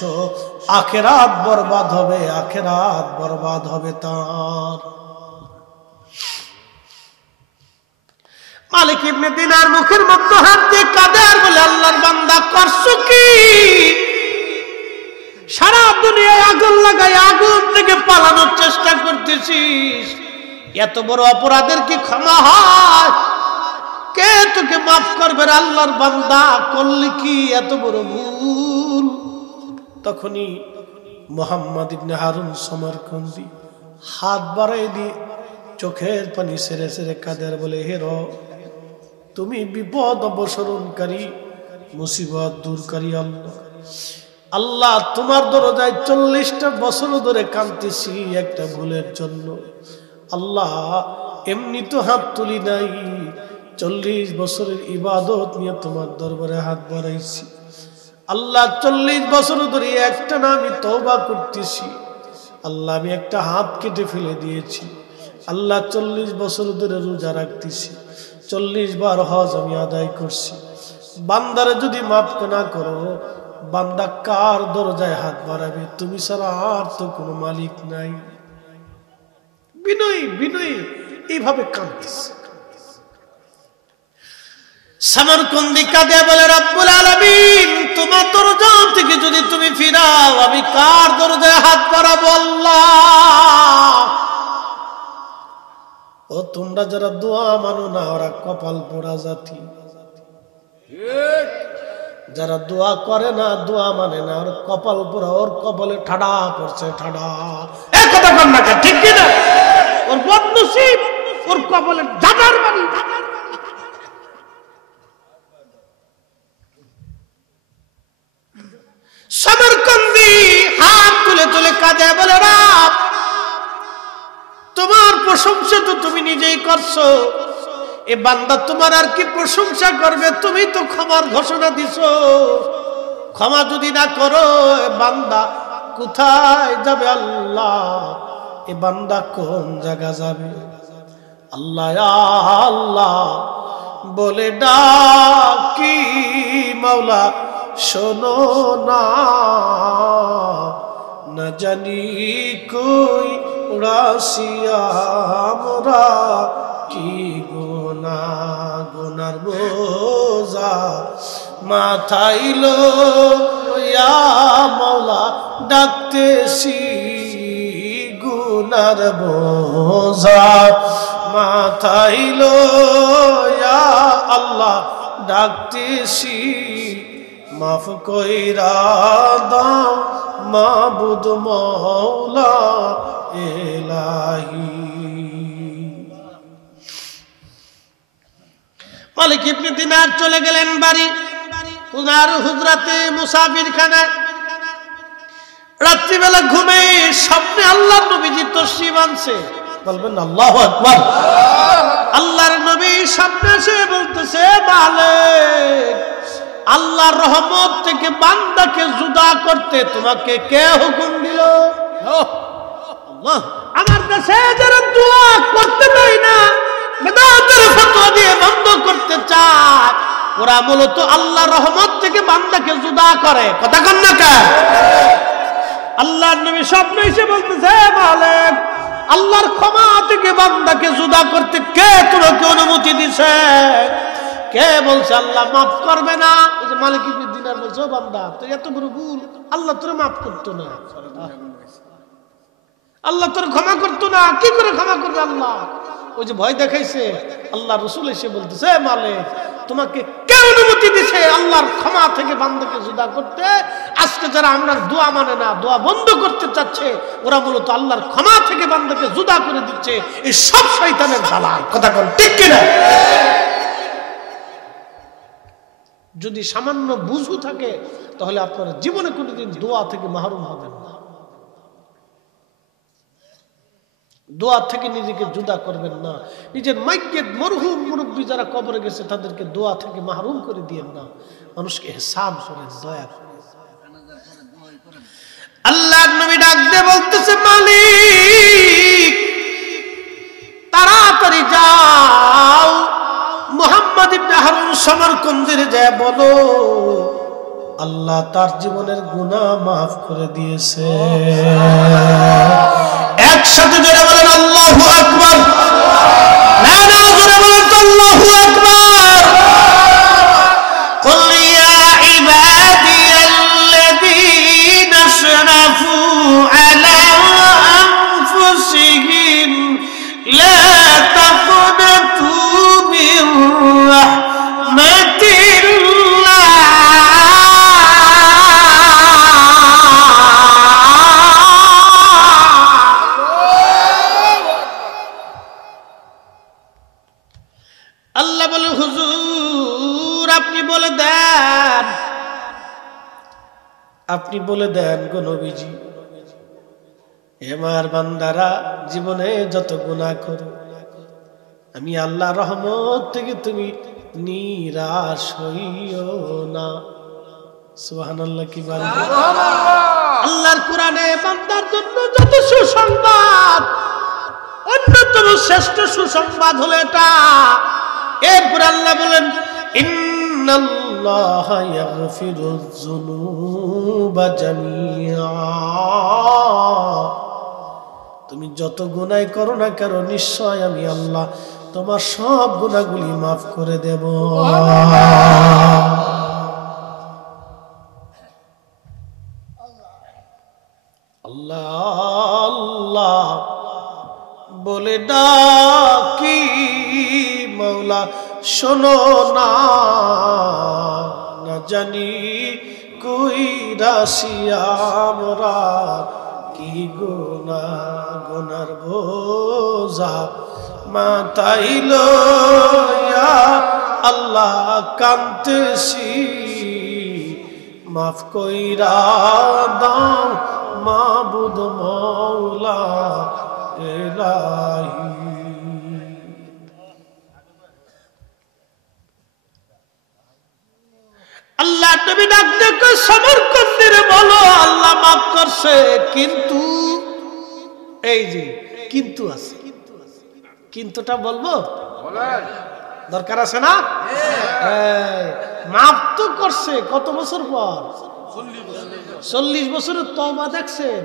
আখিরাত বরবাদ হবে, আখিরাত বরবাদ হবে তার। মালিক ইবনে দিনার মুখের মধ্যে হাত দিয়ে কাঁদে আর বলে, আল্লাহর বান্দা করছো কি? সারা দুনিয়ায় আগুন লাগাই আগুন থেকে পালানোর চেষ্টা করতেছিস, এত বড় অপরাধের কি ক্ষমা হয়? কে তোকে মাফ করবে? আল্লাহর বান্দা করলি কি এত বড় ভুল? তখনই মুহাম্মদ ইবনে হারুন সমরকন্দি হাত বাড়াই দিয়ে চোখের পানি ছেড়ে ছেড়ে কাঁদে আর বলে, হে রব, তুমি বিপদ অবসরণকারী, মুসিবত দূরকারী আল্লাহ। আল্লাহ, তোমার দরজায় 40টা বছর ধরে কাঁদতেছি একটা ভুলের জন্য। আল্লাহ, এমনি তো হাত তুলি নাই, 40 বছরের ইবাদত নিয়ে তোমার দরবারে হাত বাড়াইছি। আল্লাহ, 40 বছর ধরে একটা না আমি তওবা করতেছি। আল্লাহ, আমি একটা হাত কেটে ফেলে দিয়েছি। আল্লাহ, 40 বছর ধরে রোজা রাখতেছি, 40 বার হজ আমি আদায় করছি। বান্দারে যদি মাফ না করো, বান্দা কার দরজায় হাত বাড়াবে? তুমি ছাড়া আর তো কোনো মালিক নাই। বিনয়ী বিনয়ী এইভাবে কাঁদতেছে। সমরকন্দি কাঁদে বলে, রব্বুল আলামিন, তোমার দরজা থেকে যদি তুমি ফিরাও, আমি কার দরজায় হাত বাড়াবো? আল্লাহ, ও তোমরা যারা দোয়া মানো না, ওরা কপাল পোড়া জাতি। যারা দোয়া করে না, দোয়া মানে না, ওর কপাল পোড়া, ওর কপালে ঠাডা পড়ছে, ঠাডা। এক কথা কর না, ঠিক কিনা? ওর বদনসিব, ওর কপালে ঝাঁটার বাড়ি। সমরকন্দি হাত তুলে তুলে কাঁদে বলে, রব, তোমার প্রশংসা তো তুমি নিজেই করছো, এ বান্দা তোমার আর কি প্রশংসা করবে? তুমি তো ক্ষমার ঘোষণা দিছো, ক্ষমা যদি না করো, বান্দা কোথায় যাবে? আল্লাহ, এ বান্দা কোন জায়গা যাবে? আল্লাহ আল্লাহ বলে ডাকি মাওলা শোনো না, না জানি কই রাশিয়া মোরা কি গুনাহ, গুনার বোঝা মাথাইল ইয়া মাওলা ডাকতেছি, গুনার বোঝা মাথাইল ইয়া আল্লাহ ডাকতেছি, মাফ কইরা দাও মাবুদ মওলা ইলাহি। মালিক ইবনে দিনার চলে গেলেন বাড়ি, উনার হুজরাতে মুসাফির খানায়। রাত্রিবেলা ঘুমে স্বপ্নে আল্লাহর নবীজি তশরিফ আনছে, বলবেন আল্লাহু আকবার। আল্লাহর নবী স্বপ্নে এসে বলতেছে, মালিক আল্লাহর রহমত থেকে বান্দাকে জুদা করতে তোমাকে কে হুকুম দিল? আল্লাহ, আমার কাছে যারা দোয়া করতে দেয় না, বেদাতের ফতোয়া দিয়ে বন্ধ করতে চায়, ওরা মূলত আল্লাহর রহমত থেকে বান্দাকে জুদা করে। কথা কন না কে? আল্লাহর নবী স্বপ্নে এসে বলতেছে, মালিক আল্লাহর ক্ষমা থেকে বান্দাকে জুদা করতে কে তোমাকে অনুমতি দিছে? কে বলছে আল্লাহ মাফ করবে না? ওই যে মালিক ইবনে দিনার বলছে, বান্দা তুই এত বড় ভুল, আল্লাহ তোর মাফ করতো না, আল্লাহ তোর ক্ষমা করতো না, কি করে ক্ষমা করবে আল্লাহ? ওই যে ভয় দেখাইছে। আল্লাহ রাসূল এসে বলতেছে, মালিক তোমাকে কে অনুমতি দিছে আল্লাহর ক্ষমা থেকে বান্দাকে জুদা করতে? আজকে যারা আমরা দোয়া মানে না, দোয়া বন্ধ করতে চাচ্ছে, ওরা মূলত আল্লাহর ক্ষমা থেকে বান্দাকে জুদা করে দিচ্ছে। এই সব শয়তানের দালাল। কথা বল ঠিক কিনা? যদি সামান্য বুঝু থাকে তাহলে আপনারা জীবনে কোনোদিন দোয়া থেকে মাহরুম হবেন না, দোয়া থেকে নিজেকে জুদা করবেন না। নিজের মাইয়েত মরহুম মুরব্বী যারা কবরে গেছে তাদেরকে দোয়া থেকে মাহরুম করে দিয়েন না। মানুষকে হিসাব করেন, দয়া করেন। আল্লাহর নবী ডাক দিয়ে বলতেছে, মালিক তাড়াতাড়ি যাও, মুহাম্মদ ইবনে হারুন সমরকন্দের যায় বলো আল্লাহ তার জীবনের গুনাহ মাফ করে দিয়েছে। একসাথে জোরে বলেন আল্লাহু আকবার। না না, জোরে বলেন আল্লাহু আকবার। কুল ইয়া ইবাদিয়াল্লাযীনা আসরাফু আলা আনফুসিহিম লা তাকনাতু মির রাহমাতিল্লাহ আপনি বলে দেন গো নবীজি, আমার বান্দারা জীবনে যত গুনাহ করো, আমি আল্লাহ রহমত থেকে তুমি নিরাশ হইও না। সুবহানাল্লাহ কি বলেন? আল্লাহর কোরআনে বান্দার জন্য যত সুসংবাদ, অন্যতম শ্রেষ্ঠ সুসংবাদ হলো এটা। এরপর আল্লাহ বলেন, ইন্নাল্লাহা ইয়াগফিরুয যুনুবা জামিআ, তুমি যত গুনাহ করো না কেন নিশ্চয় আমি আল্লাহ তোমার সব গুনাহগুলি মাফ করে দেব। আল্লাহ আল্লাহ বলে ডাকি মাওলা শোনো না, না জানি কই রাশিয়া মোরা কি গুনাহ, গুনার বোঝা মাথাইল ইয়া আল্লাহ কান্তেছি, মাফ কইরা দাও মাবুদ মওলা ইলাহি। আল্লাহ নবী ডাক দিয়ে সমরকন্দের বলো আল্লাহ মাফ করছে, কিন্তু এই যে কিন্তু আছে, কিন্তুটা বলবো দরকার আছে না? মাফ তো করছে কত বছর পর? 40 বছরের তওবা দেখছেন?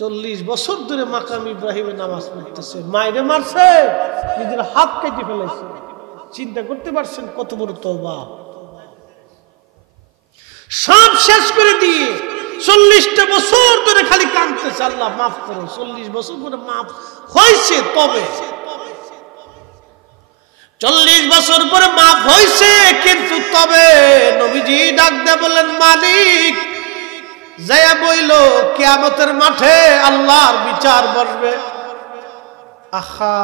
40 বছর ধরে মাকাম ইব্রাহিমে নামাজ পড়তেছে, মায়েরে মারছে, নিজের হাত কেটে ফেলেছে। চিন্তা করতে পারছেন কত বড় তওবা? সব শেষ করে দিয়ে 40টা বছর ধরে খালি কাঁদতেছে, আল্লাহ মাফ করো। 40 বছর পরে মাফ হয়েছে, তবে 40 বছর পরে মাফ হয়েছে, কিন্তু তবে নবীজি ডাক দিয়ে বললেন, মালিক যায়া বইল কিয়ামতের মাঠে আল্লাহর বিচার বসবে। আহা,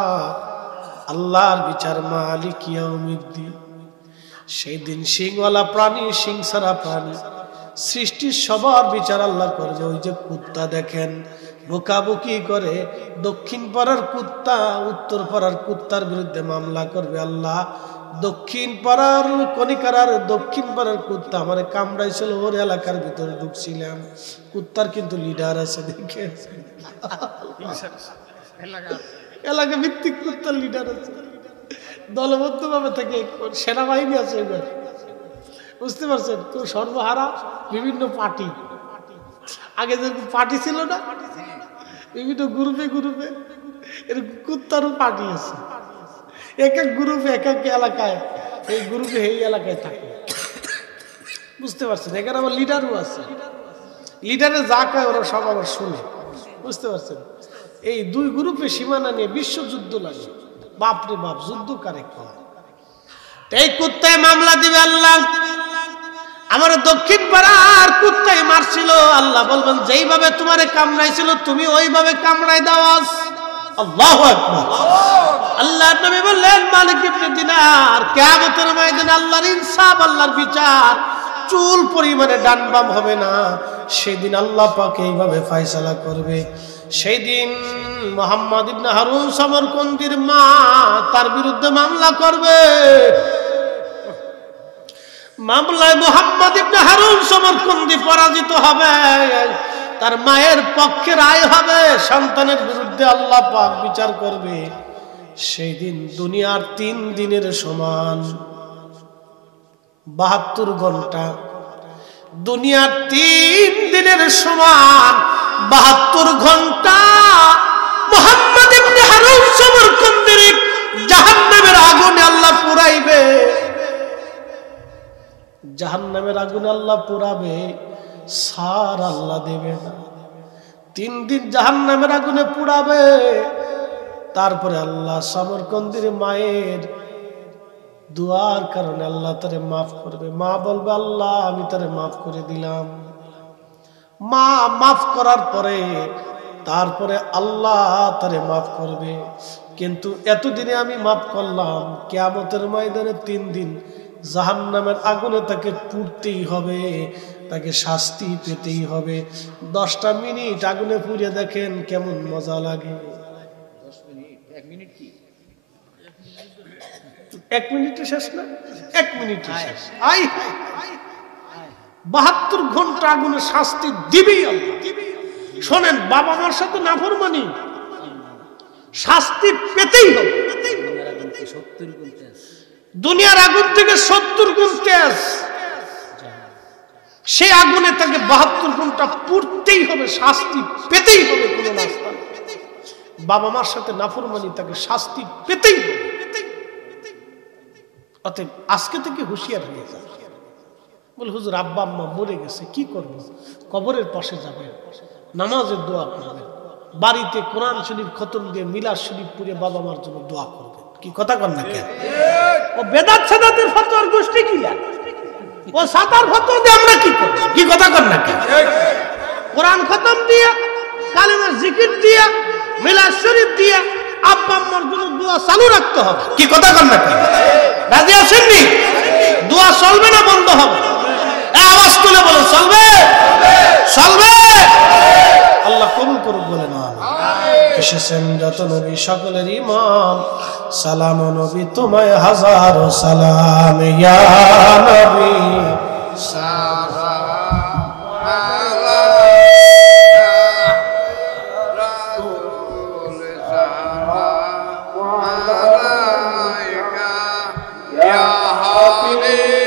আল্লাহর বিচার মালিক ইয়াউমিদ্দিন। সেই দিন সিংওয়ালা প্রাণী, সিং ছাড়া প্রাণী, সৃষ্টির সবার বিচার আল্লাহ করবে। ওই যে কুত্তা দেখেন বোকাবুকি করে, দক্ষিণ পাড়ার কুত্তা উত্তর পাড়ার কুত্তার বিরুদ্ধে মামলা করবে। আল্লাহ, দক্ষিণ পাড়ার কনিকার দক্ষিণ পাড়ার কুত্তা আমারে কামড়াইছিল, ওর এলাকার ভিতরে ঢুকছিলাম। কুত্তার কিন্তু লিডার আছে, দেখে এলাকা ভিত্তিক কুত্তার লিডার আছে, দলবদ্ধ ভাবে থেকে সেনাবাহিনী আছে এবার, বুঝতে পারছেন তো? সর্বহারা বিভিন্ন পার্টি, আগে যেরকম পার্টি ছিল না, বিভিন্ন গ্রুপে গ্রুপে এরকম কুত্তারও পার্টি আছে। এক এক গ্রুপে এক এক এলাকায়, এই গ্রুপে এই এলাকায় থাকে, বুঝতে পারছেন? এখানে আবার লিডারও আছে, লিডারে যা কয় ওরা সব আবার শুনে, বুঝতে পারছেন? এই দুই গ্রুপে সীমানা নিয়ে বিশ্বযুদ্ধ লাগে। বাপরে বাপ, যুদ্ধ কারে কয়? এই কুত্তায় মামলা দিবে, আল্লাহ আমার দক্ষিণ পাড়ার কুত্তায় মারছিল। আল্লাহ বলবেন, যেইভাবে তোমারে কামড়াইছিল তুমি ওইভাবে কামড়াই দাও। আল্লাহু আকবার। আল্লাহ নবী বললেন, মালিক ইবনে দিনার, কিয়ামতের ময়দানে আল্লাহর ইনসাফ, আল্লাহর বিচার চুল পরিমাণে ডান বাম হবে না। সেদিন আল্লাহ পাক এইভাবে ফয়সালা করবে। সেই দিন মুহাম্মদ ইবনে হারুন সমরকন্দির মা তার বিরুদ্ধে মামলা করবে। মামলায় মুহাম্মদ ইবনে হারুন সমরকন্দি পরাজিত হবে, তার মায়ের পক্ষে রায় হবে, সন্তানের বিরুদ্ধে আল্লাহ পাক বিচার করবে। সেই দিন দুনিয়ার 3 দিনের সমান 72 ঘন্টা, দুনিয়ার 3 দিনের সমান 72 ঘন্টা মুহাম্মদ ইবনে হারুন সমরকন্দির জাহান্নামের আগুনে আল্লাহ পুরাইবে। জাহান্নামের আগুনে আল্লাহ পুরাবে, সার আল্লাহ দেবে না। 3 দিন জাহান্নামের আগুনে পুরাবে, তারপরে আল্লাহ সমরকন্দির মায়ের দুয়ার কারণে আল্লাহ তারে মাফ করবে। মা বলবে, আল্লাহ আমি তারে মাফ করে দিলাম। মা মাফ করার পরে তারপরে আল্লাহ তারে মাফ করবে। কিন্তু এতদিনে আমি মাফ করলাম, কিয়ামতের ময়দানে 3 দিন জাহান্নামের আগুনে তাকে পুড়তেই হবে, তাকে শাস্তি পেতেই হবে। 10টা মিনিট আগুনে পুড়ে দেখেন কেমন মজা লাগে। 1 মিনিটে শেষ না, 1 মিনিটে শেষ। 72 ঘন্টা আগুনে শাস্তি দিবেই আল্লাহ। শোনেন, বাবা মার সাথে নাফরমানি, শাস্তি পেতেই হবে। দুনিয়ার আগুন থেকে 70 গুণ তেজ, সেই আগুনে তাকে 72 ঘন্টা পুড়তেই হবে, শাস্তি পেতেই হবে, কোনো রাস্তা নেই। বাবা মার সাথে নাফরমানি, তাকে শাস্তি পেতেই হবে। অতএব আজকে থেকে হুঁশিয়ার হয়ে যাবে। বলে, হুজুর আব্বা আম্মা মরে গেছে, কি করব? কবরের পাশে যাবেন, নামাজের দোয়া করবেন, বাড়িতে কোরআন শরীফ খতম দিয়ে মিলাদ শরীফ পড়ে বাবা মার জন্য দোয়া করবেন। কি কথা কন না কেন? ও বেদাত সাদাতের ফতোয়ার গোষ্ঠী কি লাগে? ও সাতার ফতোয়া দিয়ে আমরা কি করব? কি কথা কন না কেন? কোরআন খতম দিয়ে, কালেমার জিকির দিয়ে, মিলাদ শরীফ দিয়ে আব্বা আম্মার জন্য দোয়া চালু রাখতে হবে। কি কথা কন না কেন? রাজি আছেননি? দোয়া চলবে না বন্ধ হবে? আওয়াজ তুলে বলো, চলবে, চলবে। আল্লাহ কবুল করুক, বলে না। এসেছেন যত নবী সকলের ইমাম, সালাম নবী তোমায় হাজারো সালাম। ইয়া